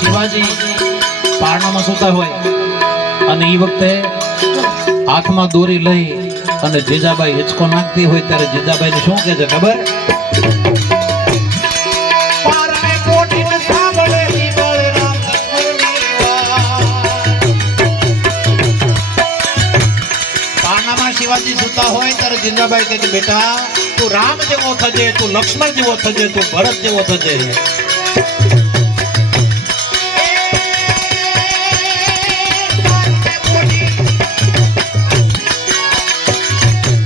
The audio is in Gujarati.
શિવાજી પારણામાં સૂતા હોય અને એ વખતે આંખમાં દોરી લઈ અને જીજાબાઈ હિચકો નાખતી હોય ત્યારે જીજાબાઈને શું કહે છે ખબર પારણામાં શિવાજી સૂતા હોય ત્યારે જીજાબાઈ કહે છે, બેટા, તું રામ જેવો થજે, તું લક્ષ્મણ જેવો થજે, તું ભરત જેવો થજે.